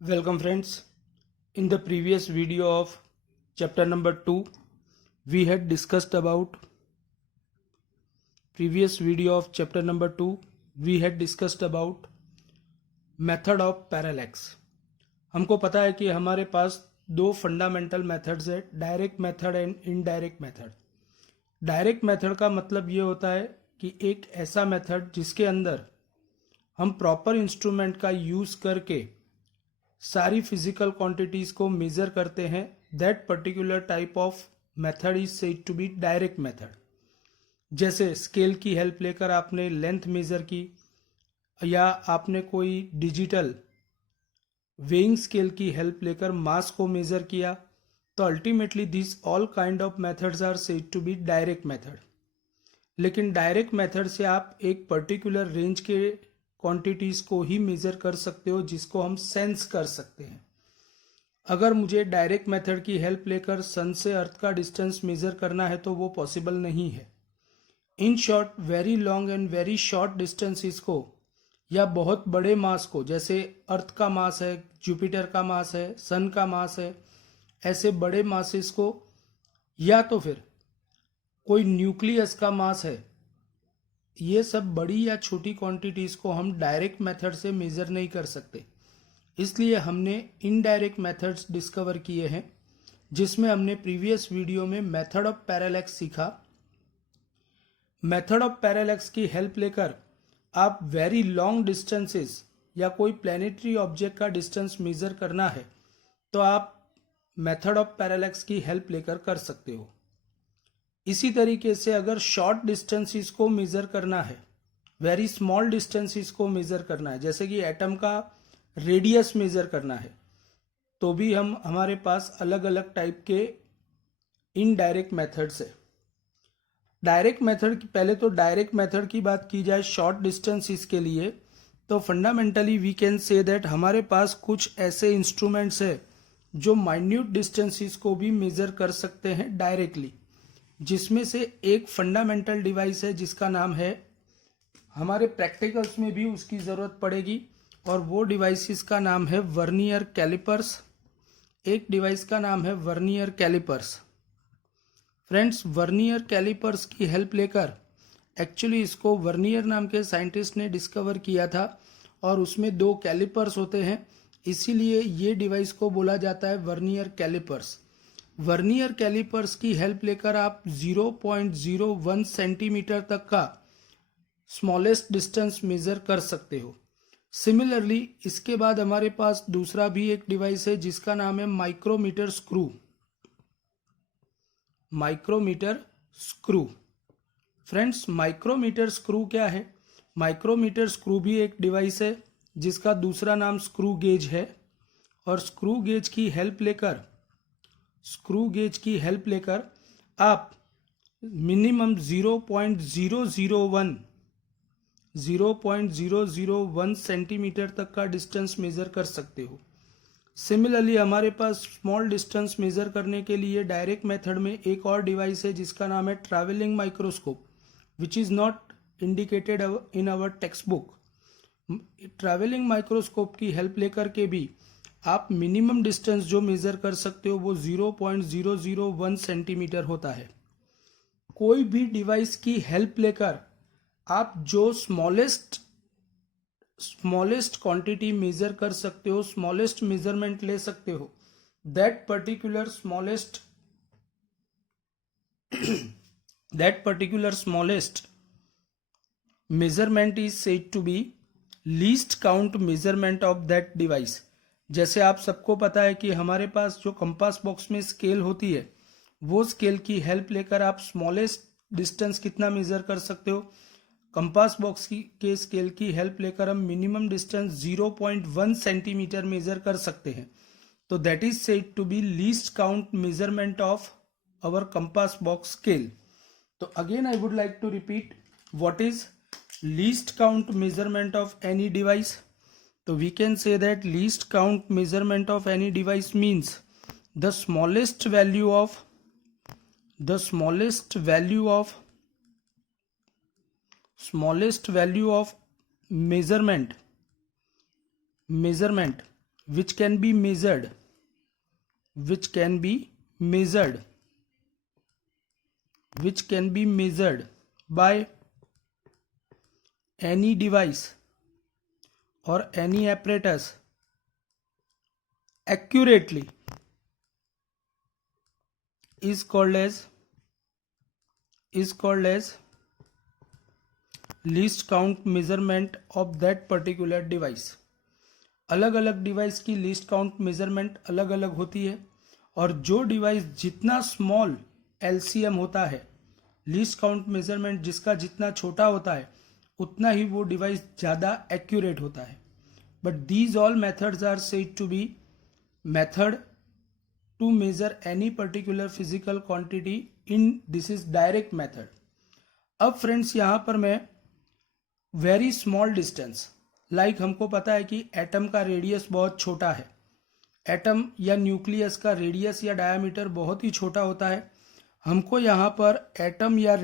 Welcome friends. In the previous video of chapter number 2 we had discussed about method of parallax. हमको पता है कि हमारे पास दो फंडामेंटल मेथड्स है, direct method and indirect method. Direct method का मतलब ये होता है कि एक ऐसा मेथड जिसके अंदर हम प्रॉपर इंस्ट्रूमेंट का यूज करके सारी फिजिकल क्वांटिटीज को मेजर करते हैं। That particular type of method is said to be direct method. जैसे स्केल की हेल्प लेकर आपने लेंथ मेजर की, या आपने कोई डिजिटल वेइंग स्केल की हेल्प लेकर मास को मेजर किया, तो ultimately this all kind of methods are said to be direct method. लेकिन डायरेक्ट मेथड से आप एक पर्टिकुलर रेंज के क्वांटिटीज को ही मेजर कर सकते हो जिसको हम सेंस कर सकते हैं। अगर मुझे डायरेक्ट मेथड की हेल्प लेकर सन से अर्थ का डिस्टेंस मेजर करना है तो वो पॉसिबल नहीं है। In short, very long and very short distances को या बहुत बड़े मास को, जैसे अर्थ का मास है, जुपिटर का मास है, सन का मास है, ऐसे बड़े मासेस को, या तो फिर कोई न्यूक्लियस का मास है, ये सब बड़ी या छोटी क्वांटिटीज को हम डायरेक्ट मेथड से मेजर नहीं कर सकते। इसलिए हमने इनडायरेक्ट मेथड्स डिस्कवर किए हैं, जिसमें हमने प्रीवियस वीडियो में मेथड ऑफ पैरेलैक्स सीखा। मेथड ऑफ पैरेलैक्स की हेल्प लेकर आप वेरी लॉन्ग डिस्टेंसेस या कोई प्लैनेटरी ऑब्जेक्ट का डिस्टेंस मेजर करना है तो आप मेथड ऑफ पैरेलैक्स की हेल्प लेकर कर सकते हो। इसी तरीके से अगर शॉर्ट डिस्टेंसेस को मेजर करना है, वेरी स्मॉल डिस्टेंसेस को मेजर करना है, जैसे कि एटम का रेडियस मेजर करना है, तो भी हमारे पास अलग अलग टाइप के इनडायरेक्ट मेथड्स है। डायरेक्ट मेथड, पहले तो डायरेक्ट मेथड की बात की जाए शॉर्ट डिस्टेंसेस के लिए, तो fundamentally we can say that हमारे पास कुछ ऐसे इंस्ट्रूमेंट्स है जो माइन्यूट डिस्टेंसेस को भी मेजर कर सकते हैं डायरेक्टली, जिसमें से एक फंडामेंटल डिवाइस है जिसका नाम है, हमारे प्रैक्टिकल्स में भी उसकी ज़रूरत पड़ेगी, और वो डिवाइसेस का नाम है वर्नियर कैलिपर्स। एक डिवाइस का नाम है vernier calipers. Friends, vernier calipers की हेल्प लेकर, एक्चुअली इसको वर्नियर नाम के साइंटिस्ट ने डिस्कवर किया था, और उसमें दो कैलिपर्स होते हैं, इसीलिए ये डिवाइस को बोला जाता है वर्नियर कैलिपर्स। वर्नियर कैलिपर्स की हेल्प लेकर आप 0.01 सेंटीमीटर तक का स्मॉलेस्ट डिस्टेंस मेजर कर सकते हो। सिमिलरली इसके बाद हमारे पास दूसरा भी एक डिवाइस है जिसका नाम है micrometer screw. Micrometer screw. Friends, micrometer screw क्या है? माइक्रोमीटर स्क्रू भी एक डिवाइस है जिसका दूसरा नाम स्क्रू गेज है, और स्क्रू गेज की हेल्प लेकर आप मिनिमम 0.001 सेंटीमीटर तक का डिस्टेंस मेजर कर सकते हो। सिमिलरली हमारे पास स्मॉल डिस्टेंस मेजर करने के लिए डायरेक्ट मेथड में एक और डिवाइस है जिसका नाम है travelling microscope, which is not indicated in our text book. Travelling microscope की हेल्प लेकर के भी आप मिनिमम डिस्टेंस जो मेजर कर सकते हो वो 0.001 सेंटीमीटर होता है। कोई भी डिवाइस की हेल्प लेकर आप जो स्मॉलेस्ट क्वांटिटी मेजर कर सकते हो, स्मॉलेस्ट मेजरमेंट ले सकते हो, that particular smallest measurement is said to be least count measurement of that device. जैसे आप सबको पता है कि हमारे पास जो कंपास बॉक्स में स्केल होती है, वो स्केल की हेल्प लेकर आप स्मॉलेस्ट डिस्टेंस कितना मेजर कर सकते हो। कंपास बॉक्स के स्केल की हेल्प लेकर हम मिनिमम डिस्टेंस 0.1 सेंटीमीटर मेजर कर सकते हैं, तो that is said to be least count measurement of our compass box scale. तो again I would like to repeat, what is least count measurement of any device? तो we can say that least count measurement of any device means the smallest value of measurement which can be measured by any device or any apparatus accurately is called as least count measurement of that particular device. अलग अलग device की least count measurement अलग अलग होती है, और जो device जितना स्मॉल एलसीएम होता है, लीस्ट काउंट मेजरमेंट जिसका जितना छोटा होता है, उतना ही वो डिवाइस ज़्यादा एक्यूरेट होता है. But these all methods are said to be method to measure any particular physical quantity in this is direct method. अब फ्रेंड्स यहाँ पर मैं वेरी स्मॉल डिस्टेंस, लाइक हमको पता है कि एटम का रेडियस बहुत छोटा है, एटम या न्यूक्लियस का रेडियस या डायामीटर बहुत ही छोटा होता है. हमको यहाँ पर एटम या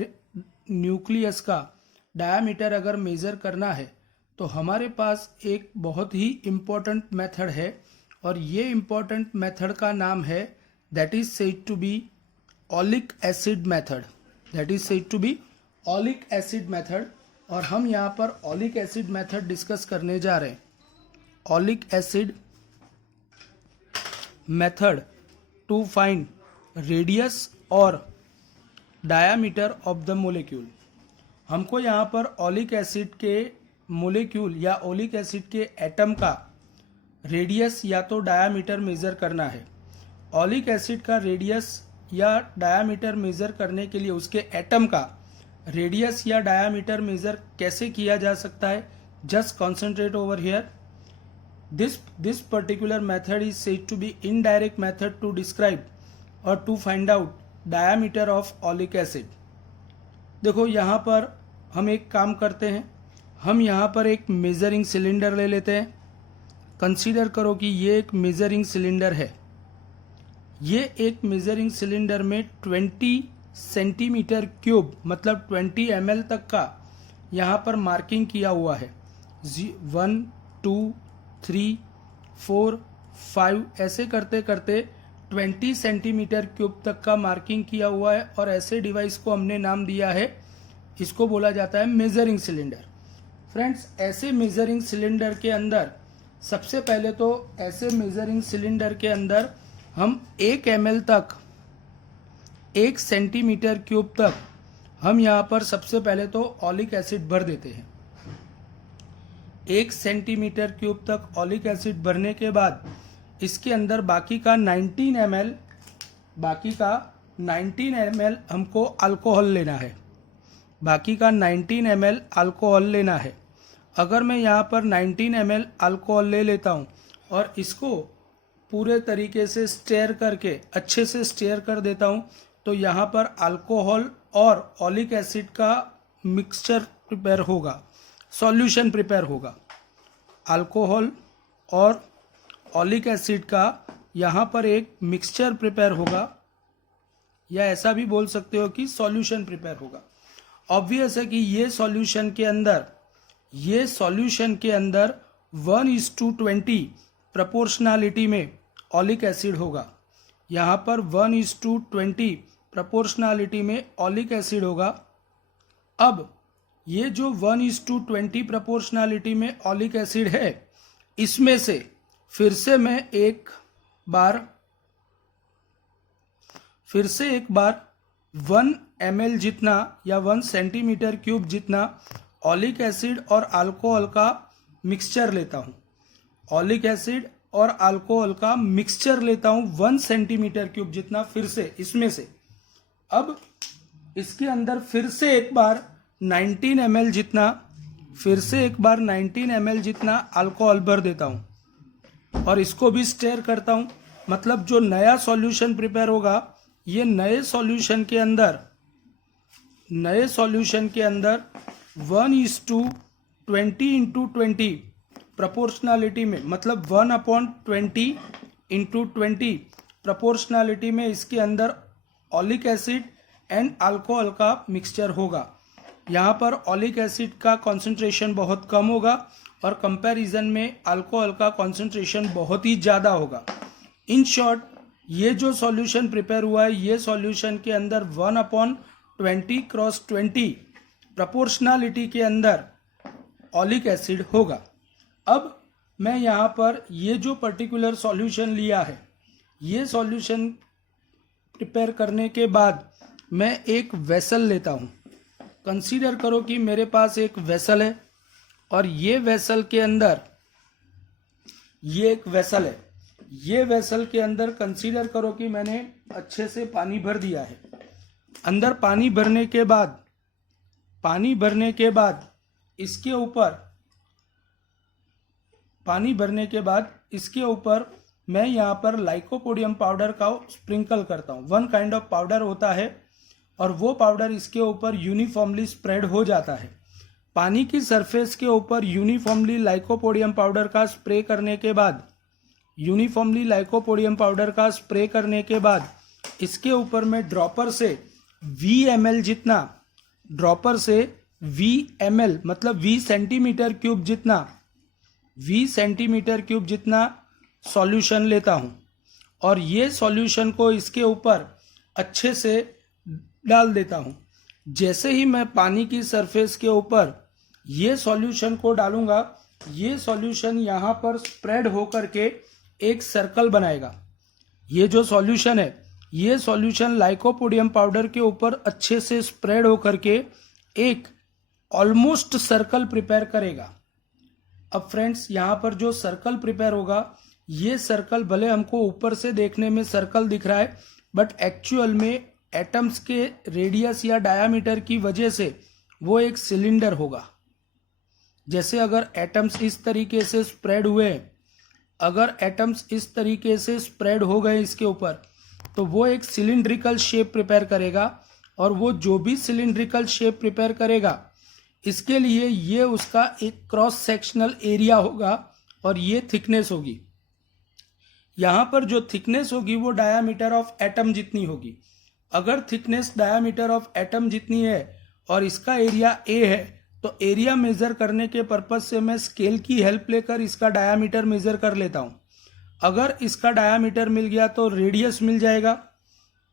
न्यूक्लियस का डायामीटर अगर मेज़र करना है तो हमारे पास एक बहुत ही इम्पोर्टेंट मेथड है, और ये इम्पोर्टेंट मेथड का नाम है that is said to be oleic acid method. और हम यहाँ पर ऑलिक एसिड मेथड डिस्कस करने जा रहे हैं. Oleic acid method to find radius और डायामीटर ऑफ द मोलिक्यूल. हमको यहाँ पर ऑलिक एसिड के मोलिक्यूल या ऑलिक एसिड के एटम का रेडियस या तो डायामीटर मेज़र करना है. ऑलिक एसिड का रेडियस या डायामीटर मेज़र करने के लिए उसके एटम का रेडियस या डायामीटर मेज़र कैसे किया जा सकता है? Just concentrate over here. This particular method is said to be indirect method to describe और to find out diameter of oleic acid. देखो यहाँ पर हम एक काम करते हैं, हम यहाँ पर एक मेजरिंग सिलेंडर ले लेते हैं. कंसीडर करो कि ये एक मेजरिंग सिलेंडर है. ये एक मेजरिंग सिलेंडर में 20 सेंटीमीटर क्यूब मतलब 20 ml तक का यहाँ पर मार्किंग किया हुआ है. 1 2 3 4 5 ऐसे करते करते 20 सेंटीमीटर क्यूब तक का मार्किंग किया हुआ है, और ऐसे डिवाइस को हमने नाम दिया है, इसको बोला जाता है मेजरिंग सिलेंडर. फ्रेंड्स, ऐसे मेजरिंग सिलेंडर के अंदर सबसे पहले तो ऐसे मेजरिंग सिलेंडर के अंदर हम 1 ml तक 1 सेंटीमीटर क्यूब तक हम यहाँ पर सबसे पहले तो ऑलिक एसिड भर देते हैं. 1 सेंटीमीटर क्यूब तक ऑलिक एसिड भरने के बाद इसके अंदर बाकी का 19 ml हमको अल्कोहल लेना है. बाकी का 19 ml अल्कोहल लेना है. अगर मैं यहाँ पर 19 ml अल्कोहल ले लेता हूँ और इसको पूरे तरीके से स्टेयर करके अच्छे से स्टेयर कर देता हूँ, तो यहाँ पर अल्कोहल और ऑलिक एसिड का मिक्सचर प्रिपेयर होगा, सॉल्यूशन प्रिपेयर होगा. अल्कोहल और ऑलिक एसिड का यहाँ पर एक मिक्सचर प्रिपेयर होगा, या ऐसा भी बोल सकते हो कि सॉल्यूशन प्रिपेयर होगा. ऑब्वियस है कि ये सॉल्यूशन के अंदर 1:20 प्रोपोर्शनलिटी में ऑलिक एसिड होगा. यहाँ पर 1:20 प्रोपोर्शनलिटी में ऑलिक एसिड होगा. अब ये जो 1:20 प्रोपोर्शनलिटी में ऑलिक एसिड है, इसमें से फिर से एक बार 1 ml जितना या 1 सेंटीमीटर क्यूब जितना ऑलिक एसिड और अल्कोहल का मिक्सचर लेता हूँ. ऑलिक एसिड और अल्कोहल का मिक्सचर लेता हूँ 1 सेंटीमीटर क्यूब जितना, फिर से इसमें से. अब इसके अंदर फिर से एक बार 19 ml जितना अल्कोहल भर देता हूँ, और इसको भी स्टेयर करता हूँ. मतलब जो नया सॉल्यूशन प्रिपेयर होगा, ये नए सॉल्यूशन के अंदर 1:20 प्रोपोर्शनलिटी में, मतलब 1/20 × 20 प्रोपोर्शनलिटी में इसके अंदर ऑलिक एसिड एंड अल्कोहल का मिक्सचर होगा. यहाँ पर ऑलिक एसिड का कॉन्सेंट्रेशन बहुत कम होगा और कंपैरिजन में अल्कोहल का कॉन्सेंट्रेशन बहुत ही ज़्यादा होगा। इन शॉर्ट, ये जो सॉल्यूशन प्रिपेयर हुआ है, ये सॉल्यूशन के अंदर 1/20 प्रोपोर्शनलिटी के अंदर ऑलिक एसिड होगा। अब मैं यहाँ पर ये जो पर्टिकुलर सॉल्यूशन लिया है, ये सॉल्यूशन प्रिपेयर करने के बाद मैं एक वेसल लेता हूँ। कंसीडर करो कि मेरे पास एक वेसल है और ये वेसल के अंदर ये एक वेसल है। ये वेसल के अंदर कंसीडर करो कि मैंने अच्छे से पानी भर दिया है। अंदर पानी भरने के बाद इसके ऊपर मैं यहाँ पर लाइकोपोडियम पाउडर का स्प्रिंकल करता हूँ। वन काइंड ऑफ पाउडर होता है और वो पाउडर इसके ऊपर यूनिफॉर्मली स्प्रेड हो जाता है। पानी की सरफेस के ऊपर यूनिफॉर्मली लाइकोपोडियम पाउडर का स्प्रे करने के बाद इसके ऊपर मैं ड्रॉपर से V ml मतलब 20 सेंटीमीटर क्यूब जितना सॉल्यूशन लेता हूँ और ये सॉल्यूशन को इसके ऊपर अच्छे से डाल देता हूँ। जैसे ही मैं पानी की सरफेस के ऊपर ये सॉल्यूशन को डालूंगा, ये सॉल्यूशन यहाँ पर स्प्रेड होकर के एक सर्कल बनाएगा। ये जो सॉल्यूशन है, ये सॉल्यूशन लाइकोपोडियम पाउडर के ऊपर अच्छे से स्प्रेड होकर के एक ऑलमोस्ट सर्कल प्रिपेयर करेगा। अब फ्रेंड्स, यहाँ पर जो सर्कल प्रिपेयर होगा, ये सर्कल भले हमको ऊपर से देखने में सर्कल दिख रहा है, बट एक्चुअल में एटम्स के रेडियस या डायामीटर की वजह से वो एक सिलेंडर होगा। जैसे अगर एटम्स इस तरीके से स्प्रेड हो गए इसके ऊपर, तो वो एक सिलिंड्रिकल शेप प्रिपेयर करेगा और वो जो भी सिलिंड्रिकल शेप प्रिपेयर करेगा, इसके लिए ये उसका एक क्रॉस सेक्शनल एरिया होगा और ये थिकनेस होगी। यहाँ पर जो थिकनेस होगी वो डायामीटर ऑफ एटम जितनी होगी। अगर थिकनेस डायामीटर ऑफ एटम जितनी है और इसका एरिया A है, तो एरिया मेजर करने के पर्पज से मैं स्केल की हेल्प लेकर इसका डायामीटर मेजर कर लेता हूँ। अगर इसका डायामीटर मिल गया तो रेडियस मिल जाएगा।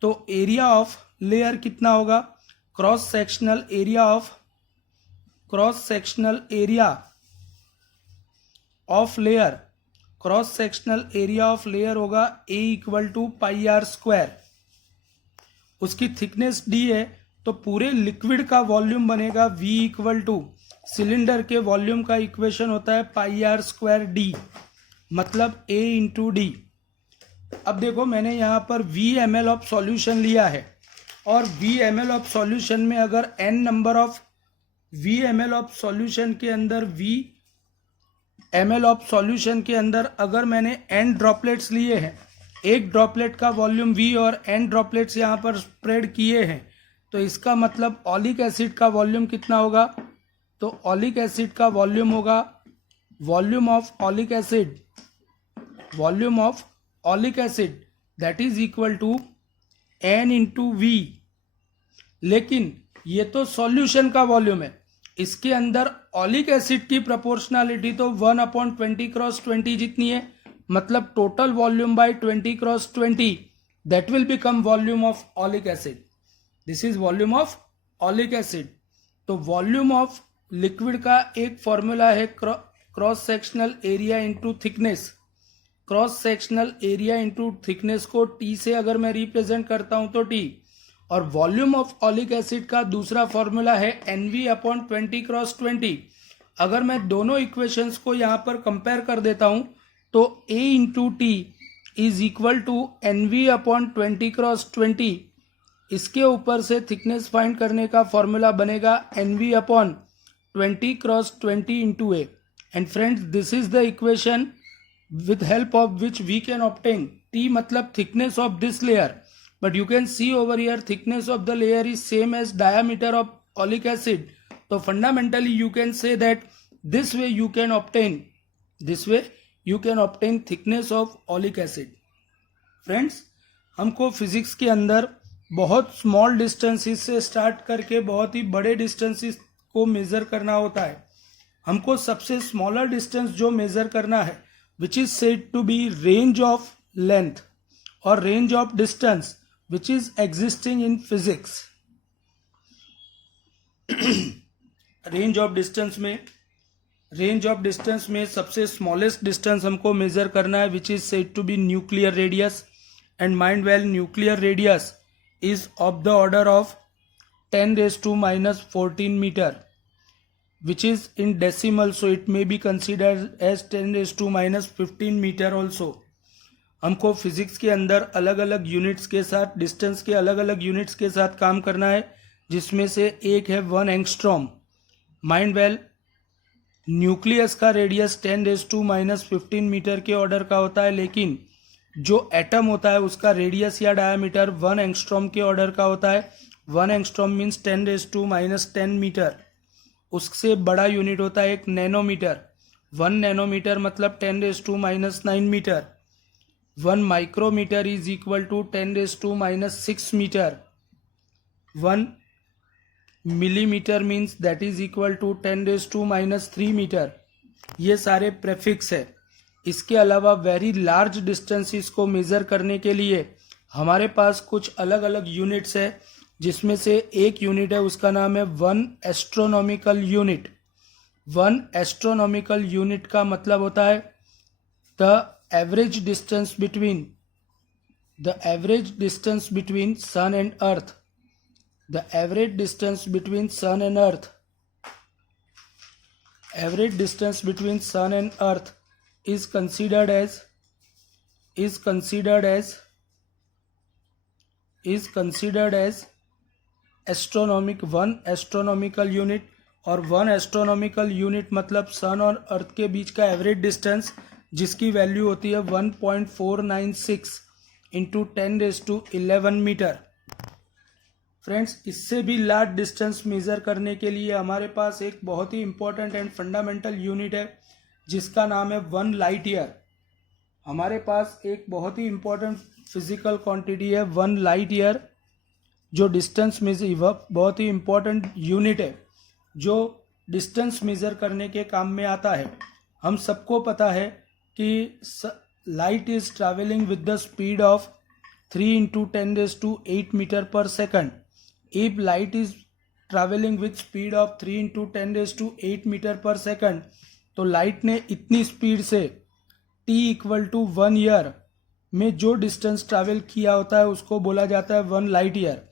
तो एरिया ऑफ लेयर कितना होगा? Cross sectional area of layer होगा A = πr²। उसकी थिकनेस D है, तो पूरे लिक्विड का वॉल्यूम बनेगा V सिलेंडर के वॉल्यूम का इक्वेशन होता है πr²D, मतलब A × D। अब देखो, मैंने यहाँ पर V ml ऑफ सॉल्यूशन लिया है और V ml ऑफ सॉल्यूशन में अगर n number of V ml of solution के अंदर अगर मैंने n ड्रॉपलेट्स लिए हैं, एक ड्रॉपलेट का वॉल्यूम V और n ड्रॉपलेट्स यहाँ पर स्प्रेड किए हैं, तो इसका मतलब ऑलिक एसिड का वॉल्यूम कितना होगा? तो ऑलिक एसिड का वॉल्यूम होगा volume of oleic acid that is equal to n × V। लेकिन ये तो सॉल्यूशन का वॉल्यूम है, इसके अंदर ऑलिक एसिड की प्रोपोर्शनलिटी तो 1/20 जितनी है, मतलब total volume by 20/20 that will become volume of oleic acid. This is volume of oleic acid. तो वॉल्यूम ऑफ लिक्विड का एक फॉर्मूला है cross sectional area into thickness. Cross sectional area into thickness को T से अगर मैं represent करता हूं तो T, और वॉल्यूम ऑफ ऑलिक एसिड का दूसरा फॉर्मूला है NV/20/20। अगर मैं दोनों इक्वेशंस को यहां पर कंपेयर कर देता हूं तो A × T is equal to NV/20/20। इसके ऊपर से थिकनेस फाइंड करने का फॉर्मूला बनेगा NV/20/20 × A। And friends, this is the equation with help of which we can obtain T मतलब thickness of this layer, but you can see over here thickness of the layer is same as diameter of olic acid. So fundamentally you can say that this way you can obtain thickness of olic acid. Friends, हमको physics के अंदर बहुत small distances से start करके बहुत ही बड़े distances को major करना होता है। हमको सबसे स्मॉलर डिस्टेंस जो मेजर करना है which is said to be range of length और range of distance which is existing in physics. Range of distance में सबसे स्मॉलेस्ट डिस्टेंस हमको मेजर करना है which is said to be nuclear radius and mind well nuclear radius is of the order of 10⁻⁻14 meter, which is in decimal, so it may be considered as 10⁻⁻15 meter also। हमको physics के अंदर अलग अलग units के साथ, distance के अलग अलग यूनिट्स के साथ काम करना है, जिसमें से एक है 1 एंगस्ट्रॉम। माइंड वेल, न्यूक्लियस का रेडियस 10⁻⁻15 मीटर के ऑर्डर का होता है, लेकिन जो एटम होता है उसका रेडियस या डायमीटर 1 एंगस्ट्रॉम के ऑर्डर का होता है। 1 एंगस्ट्रॉम मीन्स 10⁻⁻10 मीटर। उससे बड़ा यूनिट होता है एक नैनोमीटर। 1 नैनोमीटर मतलब 10⁻⁹ metre. 1 micrometre is equal to 10⁻⁶ metre. 1 millimetre means that is equal to 10⁻³ metre. ये सारे प्रेफिक्स है। इसके अलावा वेरी लार्ज डिस्टेंसेस को मेज़र करने के लिए हमारे पास कुछ अलग अलग यूनिट्स है, जिसमें से एक यूनिट है उसका नाम है 1 एस्ट्रोनॉमिकल यूनिट। 1 एस्ट्रोनॉमिकल यूनिट का मतलब होता है the average distance between sun and earth. The average distance between sun and earth is considered as one astronomical unit। और 1 एस्ट्रोनॉमिकल यूनिट मतलब सन और अर्थ के बीच का एवरेज डिस्टेंस, जिसकी वैल्यू होती है 1.496 इंटू 10⁻11 मीटर। फ्रेंड्स, इससे भी लार्ज डिस्टेंस मेजर करने के लिए हमारे पास एक बहुत ही इंपॉर्टेंट एंड फंडामेंटल यूनिट है जिसका नाम है 1 लाइट ईयर। हमारे पास एक बहुत ही इंपॉर्टेंट फिजिकल क्वांटिटी है 1 लाइट ईयर, जो डिस्टेंस मेजर, बहुत ही इंपॉर्टेंट यूनिट है जो डिस्टेंस मेजर करने के काम में आता है। हम सबको पता है कि light is travelling with the speed of 3 into 10⁸ metre per second. If light is travelling with speed of 3 into 10⁸ metre per second, तो लाइट ने इतनी स्पीड से t इक्वल टू 1 ईयर में जो डिस्टेंस ट्रैवल किया होता है उसको बोला जाता है 1 light year.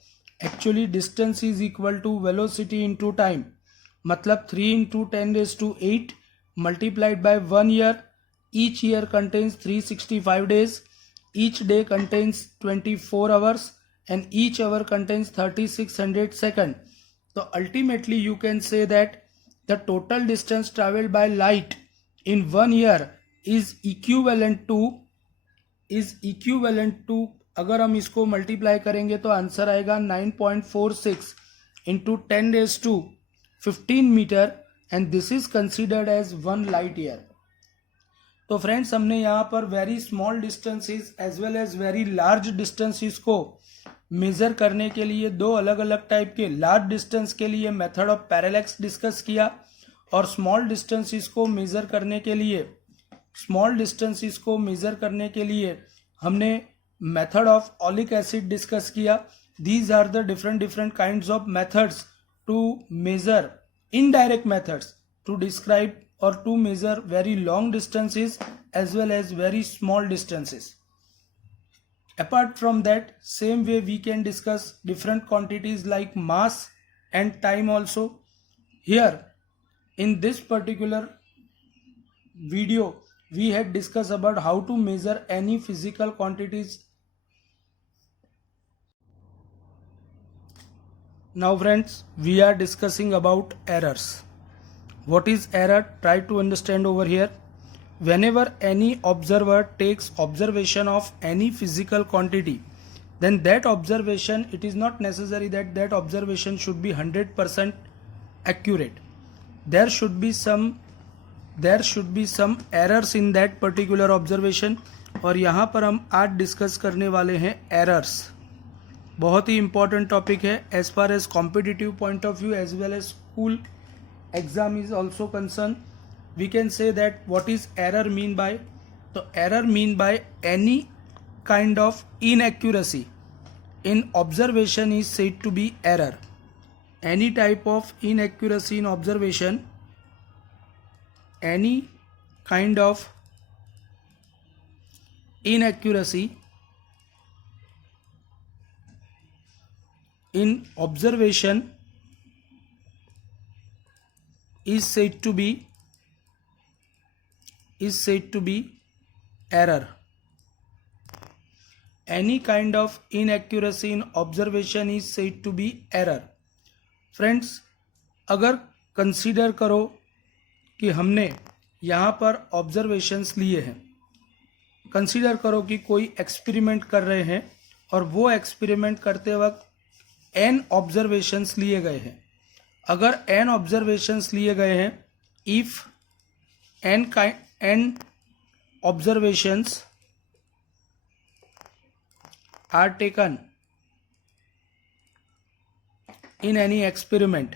Actually distance is equal to velocity into time, मतलब 3 into 10⁸ multiplied by 1 year. Each year contains 365 days, each day contains 24 hours and each hour contains 3600 seconds. So ultimately you can say that the total distance traveled by light in 1 year is equivalent to अगर हम इसको multiply करेंगे तो answer आएगा 9.46 into 10⁻15 metre, and this is considered as 1 light year. तो friends, हमने यहाँ पर very small distances as well as very large distances को मेजर करने के लिए दो अलग अलग टाइप के, लार्ज डिस्टेंस के लिए मेथड ऑफ पैरेलैक्स डिस्कस किया, और स्मॉल डिस्टेंसेस को मेजर करने के लिए हमने method of oleic acid discuss किया। These are the different kinds of methods to measure, indirect methods to describe or to measure very long distances as well as very small distances. Apart from that, same way we can discuss different quantities like mass and time also. Here in this particular video we had discussed about how to measure any physical quantities. Now friends, we are discussing about errors. What is error? Try to understand over here. Whenever any observer takes observation of any physical quantity, then that observation, it is not necessary that that observation should be 100% accurate. There should be some errors in that particular observation. और यहाँ पर हम आज discuss करने वाले हैं errors. बहुत ही important topic है as far as competitive point of view as well as school exam is also concerned, we can say that what is error mean by? So error mean by any kind of inaccuracy in observation is said to be error. Any type of inaccuracy in observation, any kind of inaccuracy in observation is said to be error. Any kind of inaccuracy in observation is said to be error. Friends, अगर consider करो कि हमने यहाँ पर observations लिए हैं, consider करो कि कोई एक्सपेरिमेंट कर रहे हैं और वो एक्सपेरिमेंट करते वक्त n ऑब्जर्वेशंस लिए गए हैं. अगर n ऑब्जर्वेशंस लिए गए हैं, if n observations are taken in any experiment,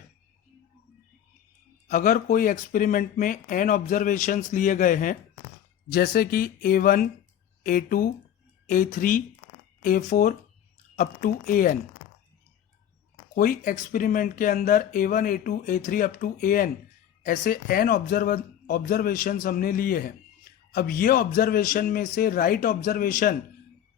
अगर कोई एक्सपेरिमेंट में n ऑब्जर्वेशंस लिए गए हैं, जैसे कि A1, A2, A3, A4 up to AN, कोई एक्सपेरिमेंट के अंदर A1, A2, A3 up to AN ऐसे n ऑब्जर्वेशंस हमने लिए हैं. अब ये ऑब्जर्वेशन में से राइट ऑब्जर्वेशन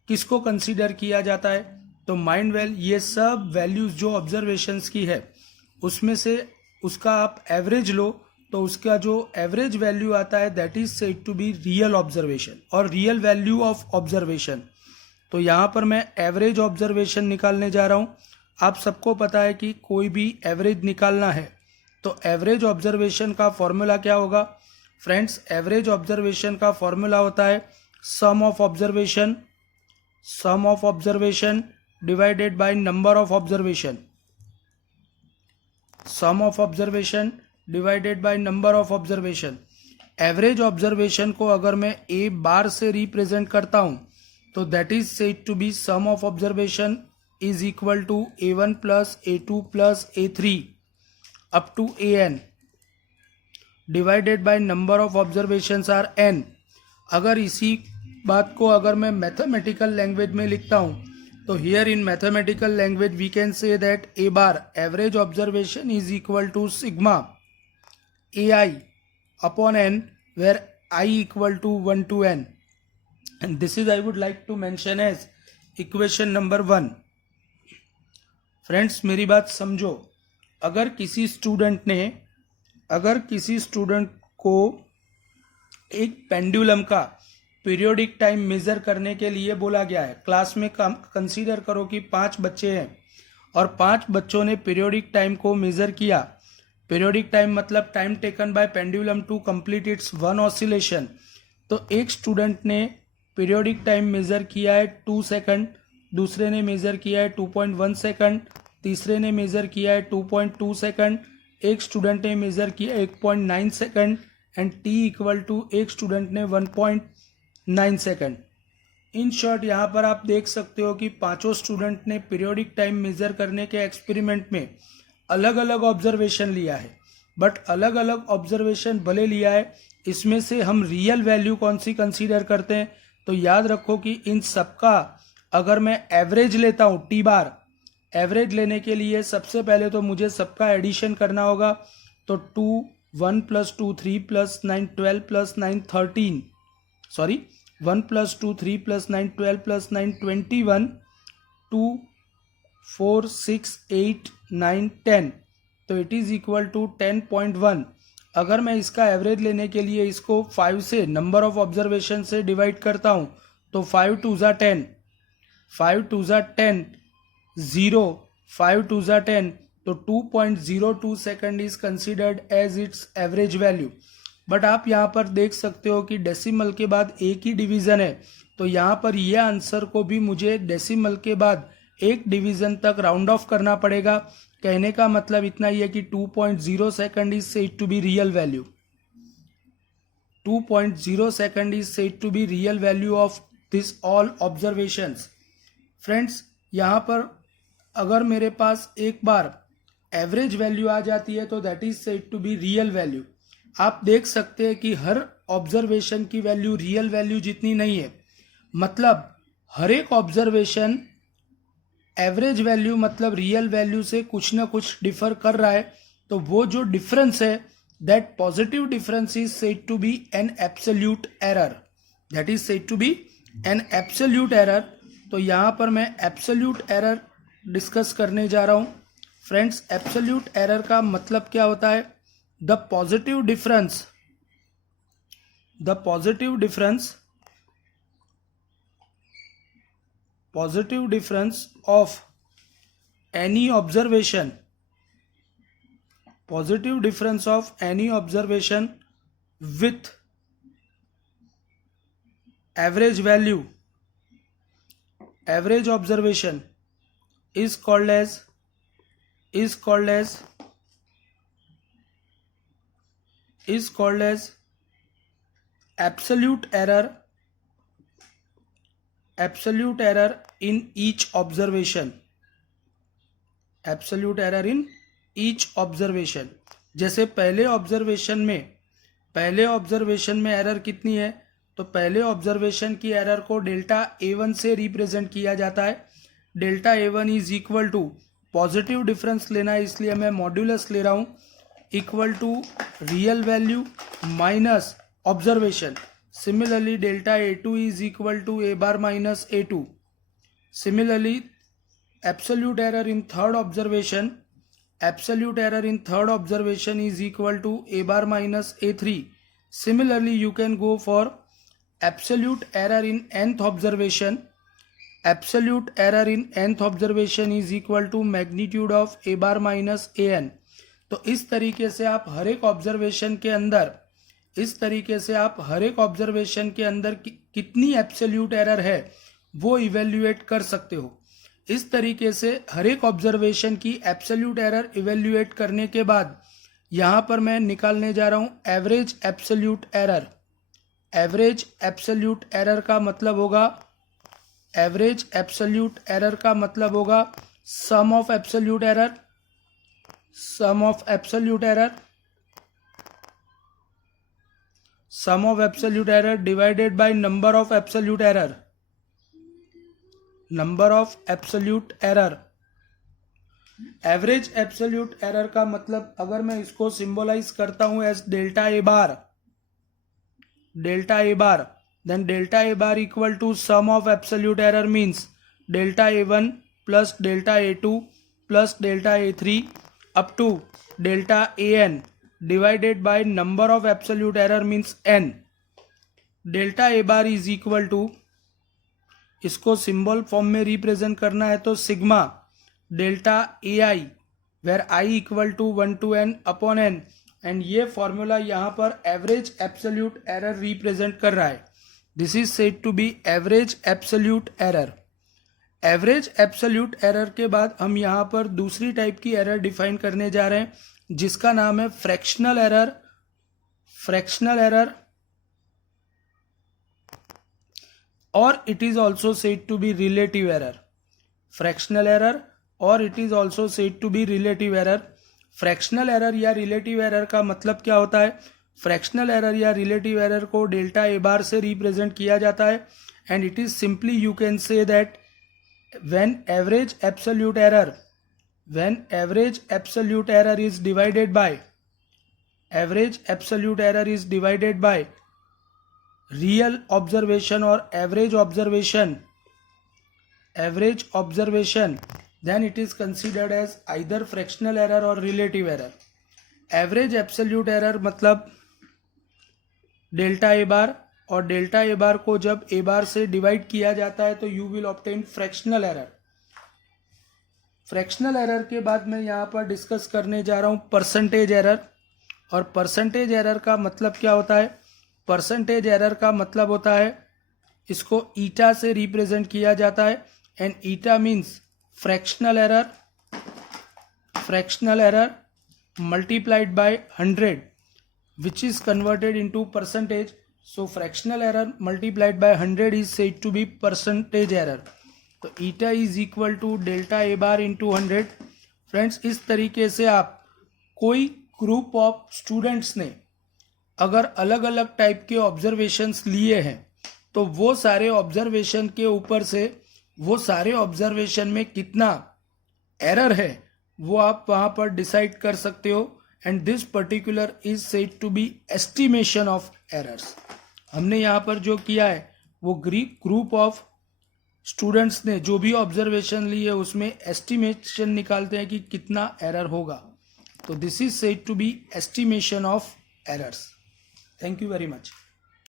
किसको कंसीडर किया जाता है? तो माइंड वेल, ये सब वैल्यूज जो ऑब्जर्वेशंस की है उसमें से उसका आप एवरेज लो तो उसका जो एवरेज वैल्यू आता है that is said to be real observation और रियल वैल्यू ऑफ ऑब्जर्वेशन. तो यहाँ पर मैं एवरेज ऑब्जर्वेशन निकालने जा रहा हूँ. आप सबको पता है कि कोई भी एवरेज निकालना है तो एवरेज ऑब्जर्वेशन का फॉर्मूला क्या होगा? फ्रेंड्स, एवरेज ऑब्जर्वेशन का फॉर्मूला होता है sum of observation divided by number of observation. Sum of observation divided by number of observation. Average observation को अगर मैं ए बार से रिप्रेजेंट करता हूं तो that is said to be sum of observation is equal to A1 plus A2 plus A3 up to AN divided by number of observations are n. अगर इसी बात को अगर मैं मैथमेटिकल लैंग्वेज में लिखता हूं तो here in mathematical language we can say that A bar average observation is equal to sigma AI upon n where I equal to 1 to n, and this is I would like to mention as equation number 1. Friends, मेरी बात समझो. अगर किसी student को एक pendulum का periodic time major करने के लिए बोला गया है, क्लास में कंसीडर करो कि 5 बच्चे हैं और 5 बच्चों ने पीरियोडिक टाइम को मेजर किया. पीरियोडिक टाइम मतलब time taken by pendulum to complete its one oscillation. तो एक स्टूडेंट ने पीरियोडिक टाइम मेजर किया है 2 सेकंड, दूसरे ने मेजर किया है 2.1 सेकंड, तीसरे ने मेजर किया है 2.2 सेकंड, एक स्टूडेंट ने मेजर किया 1.9 second and t equal to एक स्टूडेंट ने 1.9 सेकंड. इन शॉर्ट यहाँ पर आप देख सकते हो कि पांचों स्टूडेंट ने पीरियोडिक टाइम मेजर करने के एक्सपेरिमेंट में अलग अलग ऑब्जर्वेशन लिया है. बट अलग अलग ऑब्जर्वेशन भले लिया है, इसमें से हम रियल वैल्यू कौन सी कंसीडर करते हैं? तो याद रखो कि इन सबका अगर मैं एवरेज लेता हूँ टी बार, एवरेज लेने के लिए सबसे पहले तो मुझे सबका एडिशन करना होगा. तो 2 1 + 2 3 + 9 12 + 9 13, सॉरी 1 + 2 3 + 9 12 + 9 21 2 4 6 8 9 10. तो इट इज इक्वल टू 10.1. अगर मैं इसका एवरेज लेने के लिए इसको 5 से नंबर ऑफ ऑब्जर्वेशन से डिवाइड करता हूँ तो 5 2 ज़ा 10, 5 2 ज़ा 10, 0 5 2 ज़ा 10. तो 2.02 second is considered as its average value. But आप यहाँ पर देख सकते हो कि डेसिमल के बाद एक ही डिवीजन है, तो यहाँ पर यह आंसर को भी मुझे डेसिमल के बाद एक डिवीजन तक राउंड ऑफ करना पड़ेगा. कहने का मतलब इतना ही है कि 2.0 second is said to be real value. 2.0 second is said to be real value of this all observations. Friends, यहाँ पर अगर मेरे पास एक बार एवरेज वैल्यू आ जाती है तो that is said to be real value. आप देख सकते हैं कि हर ऑब्जर्वेशन की वैल्यू रियल वैल्यू जितनी नहीं है, मतलब हर एक ऑब्जर्वेशन एवरेज वैल्यू मतलब रियल वैल्यू से कुछ ना कुछ डिफर कर रहा है। तो वो जो डिफरेंस है, that positive difference is said to be an absolute error, that is said to be an absolute error. तो यहाँ पर मैं एब्सोल्यूट एरर डिस्कस करने जा रहा हूँ। फ्रेंड्स, एब्सोल्यूट एरर का मतलब क्या होता है? The positive difference of any observation with average observation is called as absolute error in each observation। जैसे पहले ऑब्जर्वेशन में एरर कितनी है? तो पहले ऑब्जर्वेशन की एरर को डेल्टा A1 से रिप्रेजेंट किया जाता है। Delta A1 is equal to, positive difference लेना है इसलिए मैं मॉड्यूलस ले रहा हूँ, equal to real value minus observation. Similarly, delta A2 is equal to A bar minus A2. Similarly, absolute error in third observation is equal to A bar minus A3. Similarly, you can go for absolute error in nth observation. Absolute error in nth observation is equal to magnitude of A bar minus AN. तो इस तरीके से आप हर एक observation के अंदर कितनी absolute error है वो इवेल्युएट कर सकते हो। इस तरीके से हर एक ऑब्जर्वेशन की एब्सोल्यूट एरर इवेल्युएट करने के बाद यहाँ पर मैं निकालने जा रहा हूँ average absolute error. Average absolute error का मतलब होगा sum of absolute error divided by number of absolute error. Average absolute error का मतलब अगर मैं इसको सिंबलाइज करता हूं as delta A bar, then delta A bar equal to sum of absolute error means delta A1 plus delta A2 plus delta A3 up to delta AN divided by number of absolute error means n। Delta A bar is equal to, इसको symbol form में represent करना है तो sigma delta AI where I equal to 1 to n upon n, and ये formula यहाँ पर average absolute error represent कर रहा है। This is said to be average absolute error. Average absolute error के बाद हम यहाँ पर दूसरी टाइप की एरर डिफाइन करने जा रहे हैं जिसका नाम है फ्रैक्शनल एरर, और it is also said to be relative error. Fractional error और it is also said to be relative error. Fractional error या रिलेटिव एरर का मतलब क्या होता है? फ्रैक्शनल एरर या रिलेटिव एरर को डेल्टा ए बार से रिप्रेजेंट किया जाता है, and it is simply you can say that when average absolute error is divided by real observation or average observation, then it is considered as either fractional error or relative error। average absolute error मतलब delta A बार, और delta A बार को जब ए bar से divide किया जाता है तो you will obtain fractional error. Fractional error के बाद मैं यहाँ पर डिस्कस करने जा रहा हूँ परसेंटेज एरर। और परसेंटेज एरर का मतलब क्या होता है? परसेंटेज एरर का मतलब होता है, इसको ईटा से रिप्रेजेंट किया जाता है, and eta means fractional error multiplied by 100 which is converted into percentage। So fractional error multiplied by 100 is said to be percentage error। तो eta is equal to delta a bar into 100। Friends, इस तरीके से आप कोई group of students ने अगर अलग अलग टाइप के ऑब्जर्वेशंस लिए हैं तो वो सारे ऑब्जर्वेशन के ऊपर से वो सारे ऑब्जर्वेशन में कितना एरर है वो आप वहां पर डिसाइड कर सकते हो, and this particular is said to be estimation of errors. हमने यहाँ पर जो किया है वो ग्रुप ऑफ स्टूडेंट्स ने जो भी ऑब्जर्वेशन ली है उसमें एस्टिमेशन निकालते हैं कि कितना एरर होगा, तो this is said to be estimation of errors. Thank you very much.